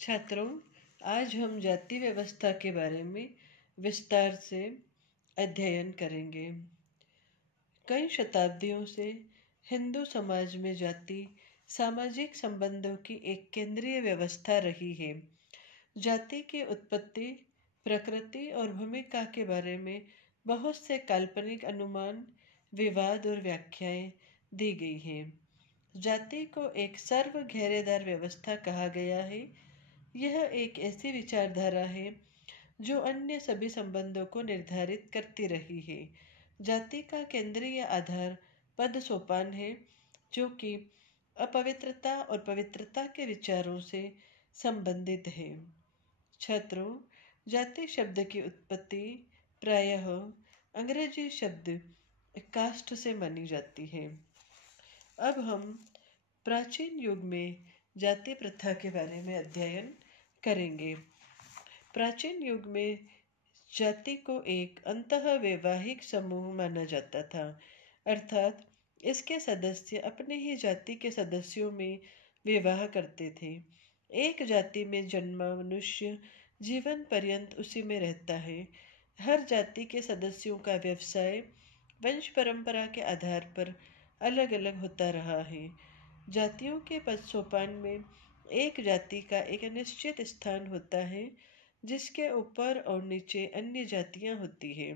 छात्रों, आज हम जाति व्यवस्था के बारे में विस्तार से अध्ययन करेंगे। कई शताब्दियों से हिंदू समाज में जाति सामाजिक संबंधों की एक केंद्रीय व्यवस्था रही है। जाति की उत्पत्ति, प्रकृति और भूमिका के बारे में बहुत से काल्पनिक अनुमान, विवाद और व्याख्याएं दी गई हैं। जाति को एक सर्व घेरेदार व्यवस्था कहा गया है। यह एक ऐसी विचारधारा है जो अन्य सभी संबंधों को निर्धारित करती रही है। जाति का केंद्रीय आधार पद सोपान है, जो कि अपवित्रता और पवित्रता के विचारों से संबंधित है। छात्रों, जाति शब्द की उत्पत्ति प्रायः अंग्रेजी शब्द कास्ट से मानी जाती है। अब हम प्राचीन युग में जाति प्रथा के बारे में अध्ययन करेंगे। प्राचीन युग में जाति को एक अंतःवैवाहिक समूह माना जाता था, अर्थात इसके सदस्य अपने ही जाति के सदस्यों में विवाह करते थे। एक जाति में जन्मा मनुष्य जीवन पर्यंत उसी में रहता है। हर जाति के सदस्यों का व्यवसाय वंश परंपरा के आधार पर अलग अलग होता रहा है। जातियों के पद सोपान में एक जाति का एक निश्चित स्थान होता है, जिसके ऊपर और नीचे अन्य जातियां होती हैं।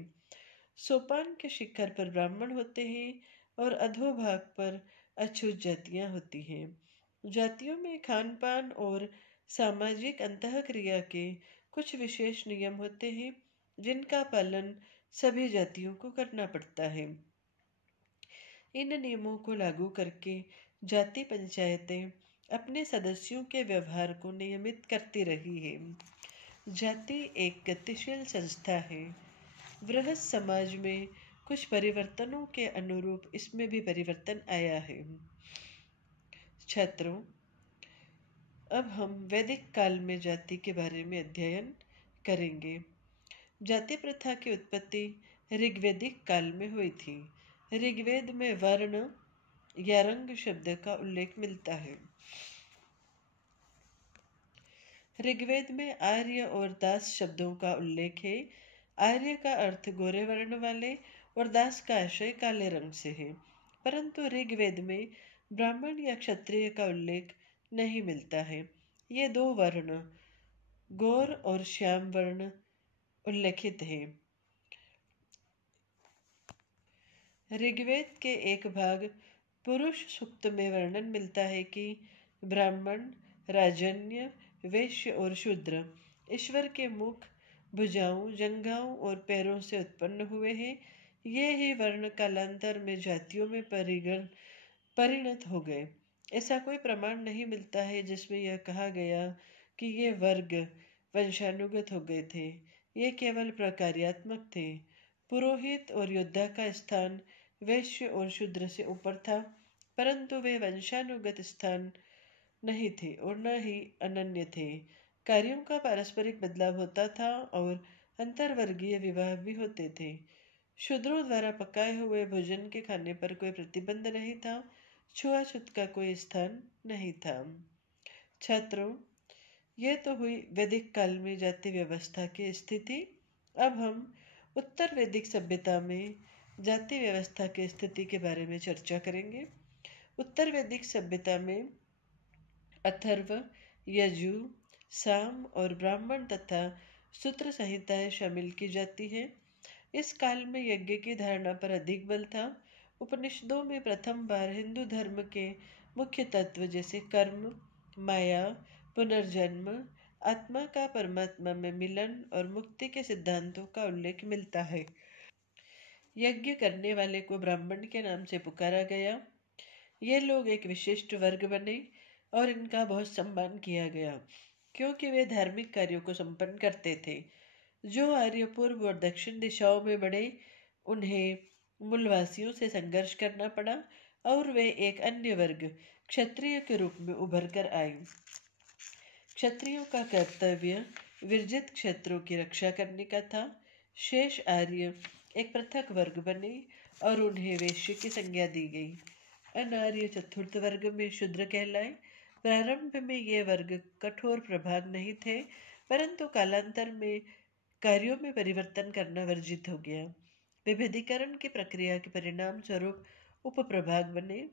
सोपान के शिखर पर ब्राह्मण होते हैं और अधोभाग पर अछूत जातियां होती हैं। जातियों में खान पान और सामाजिक अंतःक्रिया के कुछ विशेष नियम होते हैं, जिनका पालन सभी जातियों को करना पड़ता है। इन नियमों को लागू करके जाति पंचायतें अपने सदस्यों के व्यवहार को नियमित करती रही है। जाति एक गतिशील संस्था है। वृहत समाज में कुछ परिवर्तनों के अनुरूप इसमें भी परिवर्तन आया है। छात्रों, अब हम वैदिक काल में जाति के बारे में अध्ययन करेंगे। जाति प्रथा की उत्पत्ति ऋग्वैदिक काल में हुई थी। ऋग्वेद में वर्ण या रंग शब्द का उल्लेख मिलता है। ऋग्वेद में आर्य और दास शब्दों का उल्लेख है। आर्य का अर्थ गोरे वर्ण वाले और दास का आशय काले रंग से है, परंतु ऋग्वेद में ब्राह्मण या क्षत्रिय का उल्लेख नहीं मिलता है। ये दो वर्ण गौर और श्याम वर्ण उल्लेखित हैं। ऋग्वेद के एक भाग पुरुष सूक्त में वर्णन मिलता है कि ब्राह्मण, राजन्य, वैश्य और शूद्र ईश्वर के मुख, भुजाओं, जंघाओं और पैरों से उत्पन्न हुए हैं। ये ही वर्ण कालांतर में जातियों में परिणत हो गए। ऐसा कोई प्रमाण नहीं मिलता है जिसमें यह कहा गया कि ये वर्ग वंशानुगत हो गए थे। ये केवल प्रकार्यात्मक थे। पुरोहित और योद्धा का स्थान वैश्य और शूद्र से ऊपर था, परंतु वे वंशानुगत स्थान नहीं थे और न ही अनन्य थे। कार्यों का पारस्परिक बदलाव होता था और अंतर्वर्गीय विवाह भी होते थे। शूद्रों द्वारा पकाए हुए भोजन के खाने पर कोई प्रतिबंध नहीं था। छुआछूत का कोई स्थान नहीं था। छात्रों, ये तो हुई वैदिक काल में जाति व्यवस्था की स्थिति। अब हम उत्तर वैदिक सभ्यता में जाति व्यवस्था की स्थिति के बारे में चर्चा करेंगे। उत्तर वैदिक सभ्यता में अथर्व, यजु, साम और ब्राह्मण तथा सूत्र संहिताएं शामिल की जाती है। इस काल में यज्ञ की धारणा पर अधिक बल था। उपनिषदों में प्रथम बार हिंदू धर्म के मुख्य तत्व जैसे कर्म, माया, पुनर्जन्म, आत्मा का परमात्मा में मिलन और मुक्ति के सिद्धांतों का उल्लेख मिलता है। यज्ञ करने वाले को ब्राह्मण के नाम से पुकारा गया। ये लोग एक विशिष्ट वर्ग बने और इनका बहुत सम्मान किया गया, क्योंकि वे धार्मिक कार्यों को संपन्न करते थे। जो आर्य पूर्व और दक्षिण दिशाओं में बढ़े, उन्हें मूलवासियों से संघर्ष करना पड़ा और वे एक अन्य वर्ग क्षत्रिय के रूप में उभर कर आए। क्षत्रियों का कर्तव्य विरजित क्षेत्रों की रक्षा करने का था। शेष आर्य एक पृथक वर्ग बने और उन्हें वैश्य की संज्ञा दी गई। अनार्य चतुर्थ वर्ग में शूद्र कहलाए। प्रारंभ में ये वर्ग कठोर प्रभाग नहीं थे, परंतु कालांतर में कार्यों में परिवर्तन करना वर्जित हो गया। विभेदीकरण की प्रक्रिया के परिणाम स्वरूप उप प्रभाग बने।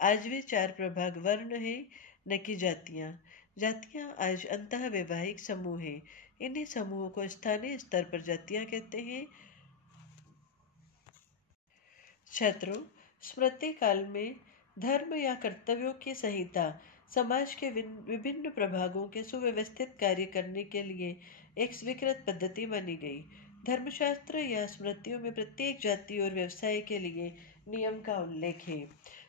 आज वे 4 प्रभाग वर्ण हैं, न कि जातियां। जातियां आज अंतः वैवाहिक समूह हैं। इन्हीं समूहों को स्थानीय स्तर पर जातियां कहते हैं। छात्रों, स्मृति काल में धर्म या कर्तव्यों की संहिता समाज के विभिन्न प्रभागों के सुव्यवस्थित कार्य करने के लिए एक स्वीकृत पद्धति मानी गई। धर्मशास्त्र या स्मृतियों में प्रत्येक जाति और व्यवसाय के लिए नियम का उल्लेख है।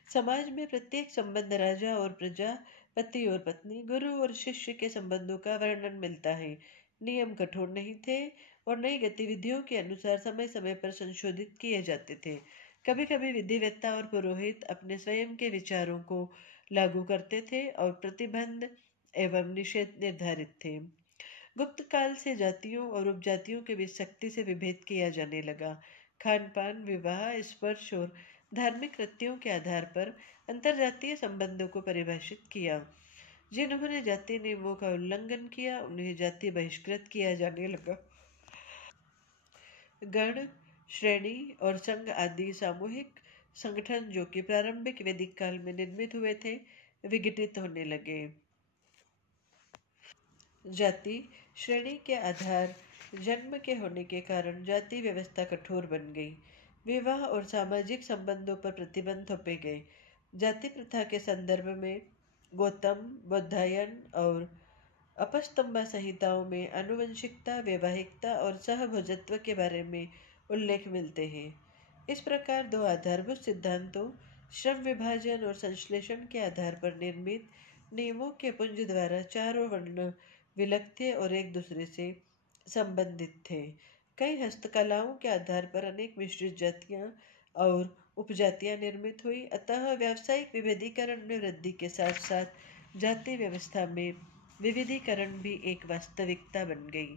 समाज में प्रत्येक संबंध राजा और प्रजा, पति और पत्नी, गुरु और शिष्य के संबंधों का वर्णन मिलता है। नियम कठोर नहीं थे और नई गतिविधियों के अनुसार समय समय पर संशोधित किए जाते थे। कभी कभी विधिवेत्ता और पुरोहित अपने स्वयं के विचारों को लागू करते थे और प्रतिबंध एवं निषेध निर्धारित थे। गुप्त काल से जातियों और उपजातियों के बीच सख्ती से विभेद किया जाने लगा। खान पान, विवाह, स्पर्श और धार्मिक कृत्यों के आधार पर अंतरजातीय संबंधों को परिभाषित किया। जिन्होंने जाति नियमों का उल्लंघन किया, उन्हें जाति बहिष्कृत किया जाने लगा। गण, श्रेणी और संघ आदि सामूहिक संगठन जो कि प्रारंभिक वैदिक काल में निर्मित हुए थे, विघटित होने लगे। जाति श्रेणी के आधार जन्म के होने के कारण जाति व्यवस्था कठोर बन गई। विवाह और सामाजिक संबंधों पर प्रतिबंध थोपे गए। जाति प्रथा के संदर्भ में गौतम, बौधायन और अपस्तंभा संहिताओं में आनुवंशिकता, वैवाहिकता और सहभोजत्व के बारे में उल्लेख मिलते हैं। इस प्रकार दो आधारभूत सिद्धांतों, श्रम विभाजन और संश्लेषण के आधार पर निर्मित नियमों के पुंज द्वारा चारों वर्ण विलग थे और एक दूसरे से संबंधित थे। कई हस्तकलाओं के आधार पर अनेक मिश्रित जातियां और उपजातियां निर्मित हुई। अतः व्यावसायिक विभेदीकरण में वृद्धि के साथ साथ जाति व्यवस्था में विविधीकरण भी एक वास्तविकता बन गई।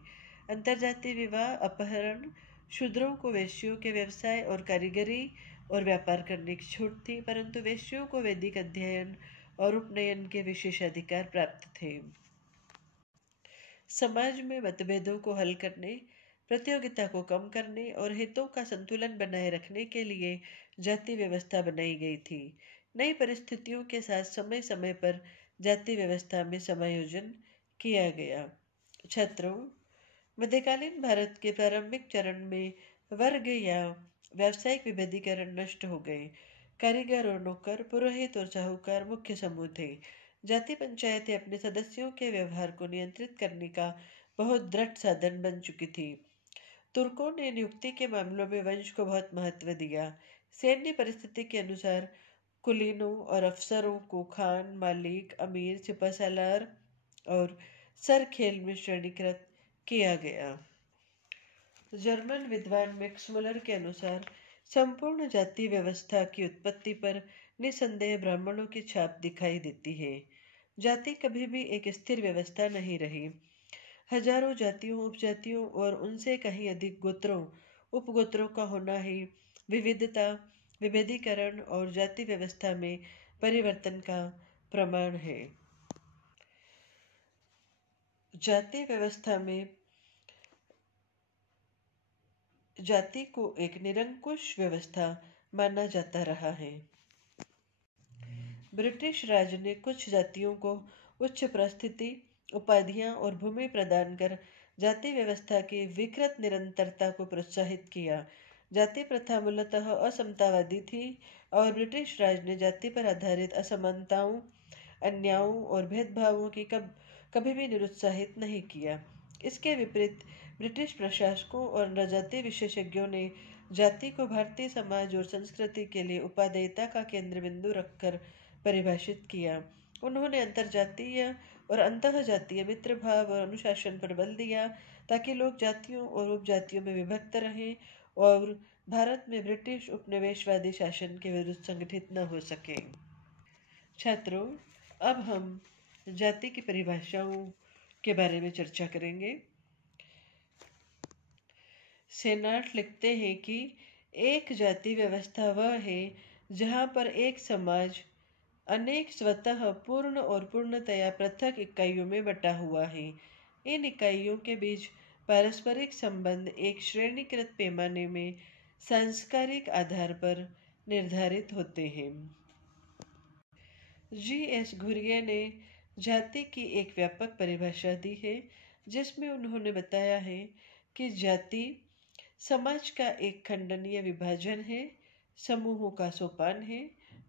अंतर्जातीय विवाह, अपहरण, शूद्रों को वेश्यों के व्यवसाय और कारीगरी और व्यापार करने की छूट थी, परंतु वेश्यों को वैदिक अध्ययन और उपनयन के विशेषाधिकार प्राप्त थे। समाज में मतभेदों को हल करने, प्रतियोगिता को कम करने और हितों का संतुलन बनाए रखने के लिए जाति व्यवस्था बनाई गई थी। नई परिस्थितियों के साथ समय समय पर जाति व्यवस्था में समायोजन किया गया। छात्रों, मध्यकालीन भारत के प्रारंभिक चरण में वर्ग या व्यावसायिक विभेदीकरण नष्ट हो गए। कारीगर और नौकर, पुरोहित और साहूकार मुख्य समूह थे। जाति पंचायतें अपने सदस्यों के व्यवहार को नियंत्रित करने का बहुत दृढ़ साधन बन चुकी थी। तुर्कों ने नियुक्ति के मामलों में वंश को बहुत महत्व दिया। सैन्य परिस्थिति के अनुसार कुलीनों और अफसरों को खान, मालिक, अमीर, सिपहसालार और सरखेल में श्रेणीकृत किया गया। जर्मन विद्वान मैक्स मुलर के अनुसार संपूर्ण जाति व्यवस्था की उत्पत्ति पर निसंदेह ब्राह्मणों की छाप दिखाई देती है। जाति कभी भी एक स्थिर व्यवस्था नहीं रही। हजारों जातियों, उपजातियों और उनसे कहीं अधिक गोत्रों, उपगोत्रों का होना ही विविधता, विभेदीकरण और जाति व्यवस्था में परिवर्तन का प्रमाण है। जाति व्यवस्था में जाति को एक निरंकुश व्यवस्था माना जाता रहा है। ब्रिटिश राज ने कुछ जातियों को उच्च परिस्थिति, उपाधियां और भूमि प्रदान कर जाति व्यवस्था की विकृत निरंतरता को प्रोत्साहित किया। जाति प्रथा मूलतः असमतावादी थी और ब्रिटिश राज ने जाति पर आधारित असमानताओं, अन्यायों और भेदभावों की कभी भी निरुत्साहित नहीं किया। इसके विपरीत ब्रिटिश प्रशासकों और नृजाति विशेषज्ञों ने जाति को भारतीय समाज और संस्कृति के लिए उपादेयता का केंद्र बिंदु रखकर परिभाषित किया। उन्होंने अंतरजातीय और अंतःजातीय मित्र भाव और अनुशासन पर बल दिया ताकि लोग जातियों और उपजातियों में विभक्त रहें और भारत में ब्रिटिश उपनिवेशवादी शासन के विरुद्ध संगठित न हो सके। छात्रों, अब हम जाति की परिभाषाओं के बारे में चर्चा करेंगे। सेनाट लिखते हैं कि एक जाति व्यवस्था वह है जहाँ पर एक समाज अनेक स्वतः पूर्ण और पूर्णतया पृथक इकाइयों में बटा हुआ है। इन इकाइयों के बीच पारस्परिक संबंध एक श्रेणीकृत पैमाने में सांस्कारिक आधार पर निर्धारित होते हैं। जी.एस. घुरिये ने जाति की एक व्यापक परिभाषा दी है, जिसमें उन्होंने बताया है कि जाति समाज का एक खंडनीय विभाजन है, समूहों का सोपान है,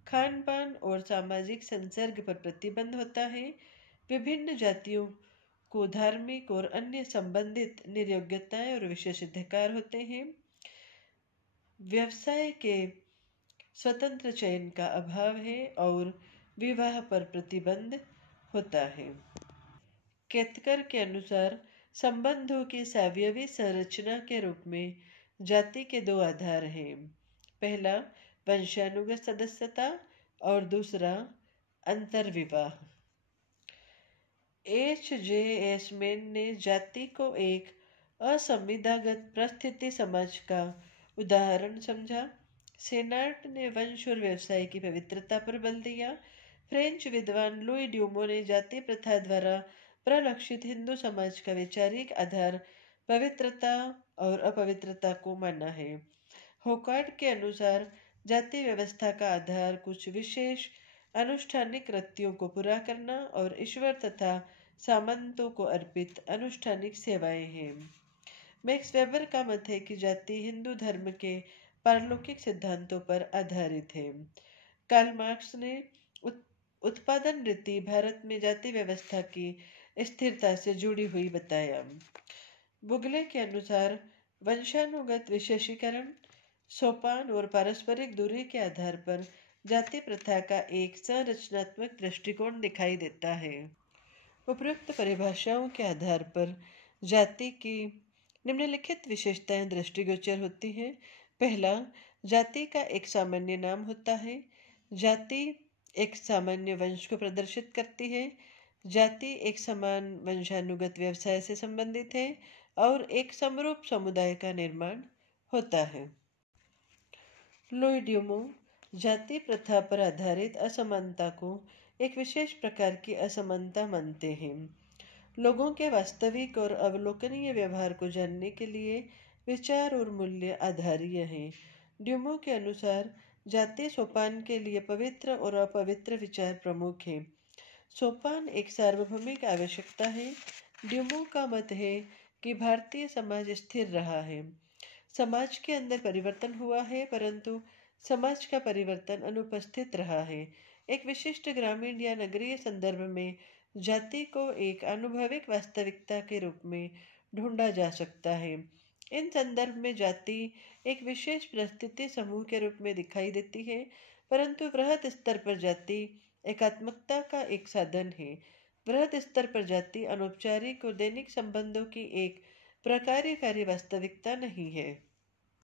खान पान और सामाजिक संसर्ग पर प्रतिबंध होता है। विभिन्न जातियों को धार्मिक और अन्य संबंधित निर्योग्यताएं और विशेषाधिकार होते हैं। व्यवसाय के स्वतंत्र चयन का अभाव है और विवाह पर प्रतिबंध होता है। केतकर के अनुसार संबंधों की सावयवी संरचना के रूप में जाति के दो आधार हैं। पहला वंशानुगत सदस्यता और दूसरा अंतर्विवाह। H.J.S. मेन ने जाति को एक असंविदागत परिस्थिति समाज का उदाहरण समझा। सेनाट ने वंश और व्यवसाय की पवित्रता पर बल दिया। फ्रेंच विद्वान लुई ड्यूमो ने जाति प्रथा द्वारा प्रलक्षित हिंदू समाज का वैचारिक आधार पवित्रता और अपवित्रता को माना है। होकार्ड के अनुसार जाति व्यवस्था का आधार कुछ विशेष अनुष्ठानिक कृत्यों को पूरा करना और ईश्वर तथा सामंतों को अर्पित अनुष्ठानिक सेवाएं हैं। मैक्स वेबर का मत है कि जाति हिंदू धर्म के पारलौकिक सिद्धांतों पर आधारित है। कार्ल मार्क्स ने उत्पादन रीति भारत में जाति व्यवस्था की स्थिरता से जुड़ी हुई बताया। बुगले के अनुसार वंशानुगत विशेषीकरण, सोपान और पारस्परिक दूरी के आधार पर जाति प्रथा का एक संरचनात्मक दृष्टिकोण दिखाई देता है। उपरोक्त परिभाषाओं के आधार पर जाति की निम्नलिखित विशेषताएं दृष्टिगोचर होती हैं। पहला, जाति का एक सामान्य नाम होता है। जाति एक सामान्य वंश को प्रदर्शित करती है। जाति एक समान वंशानुगत व्यवसाय से संबंधित है और एक समरूप समुदाय का निर्माण होता है। लुई ड्यूमो जाति प्रथा पर आधारित असमानता को एक विशेष प्रकार की असमानता मानते हैं। लोगों के वास्तविक और अवलोकनीय व्यवहार को जानने के लिए विचार और मूल्य आधारीय हैं। ड्यूमो के अनुसार जाति सोपान के लिए पवित्र और अपवित्र विचार प्रमुख हैं। सोपान एक सार्वभौमिक आवश्यकता है। ड्यूमो का मत है कि भारतीय समाज स्थिर रहा है। समाज के अंदर परिवर्तन हुआ है, परंतु समाज का परिवर्तन अनुपस्थित रहा है। एक विशिष्ट ग्रामीण या नगरीय संदर्भ में जाति को एक आनुभविक वास्तविकता के रूप में ढूंढा जा सकता है। इन संदर्भ में जाति एक विशेष परिस्थिति समूह के रूप में दिखाई देती है, परंतु वृहद स्तर पर जाति एकात्मकता का एक साधन है। वृहद स्तर पर जाति अनौपचारिक और दैनिक संबंधों की एक प्रकार्यकारी वास्तविकता नहीं है।